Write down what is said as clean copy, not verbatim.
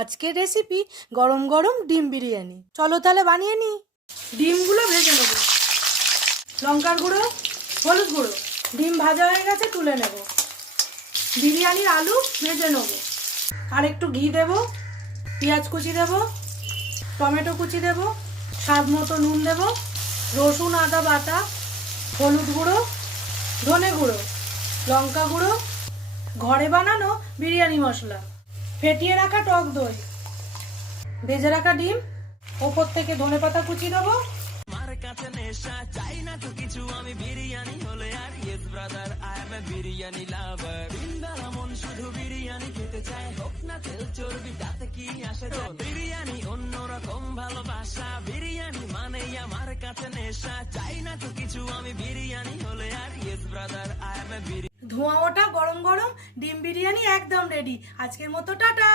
আজকের রেসিপি গরম গরম ডিম বিরিয়ানি। চলো তাহলে বানিয়ে নিই। ডিমগুলো ভেজে নেব। লঙ্কার গুঁড়ো, হলুদ গুঁড়ো। ডিম ভাজা হয়ে গেছে, তুলে নেব। বিরিয়ানির আলু ভেজে নেব। আর একটু ঘি দেব, পেঁয়াজ কুচি দেব, টমেটো কুচি দেব, স্বাদ মতো নুন দেব, রসুন আদা বাটা, হলুদ গুঁড়ো, ধনে গুঁড়ো, লঙ্কা গুঁড়ো, ঘরে বানানো বিরিয়ানি মশলা, ফেটিয়ে রাখা টক দই, ভেজে রাখা ডিম, ওপর থেকে ধনেপাতা কুচি দেবো। আমার কাছে নেশা চাই না তো কিছু, আমি বিরিয়ানি হলে আর yes brother I M A biryani লাভার। দিনবেলা মন শুধু বিরিয়ানি খেতে চায়, হোক না তেল চর্বি তাতে কি আসে যায়। বিরিয়ানি অন্যরকম ভালোবাসা, বিরিয়ানি মানেই আমার কাছে নেশা চাই না তো কিছু, আমি বিরিয়ানি হলে আর yes brother I M A biryani. ধোঁয়া ওঠা গরম গরম ডিম বিরিয়ানি একদম রেডি। আজকের মতো টাটা।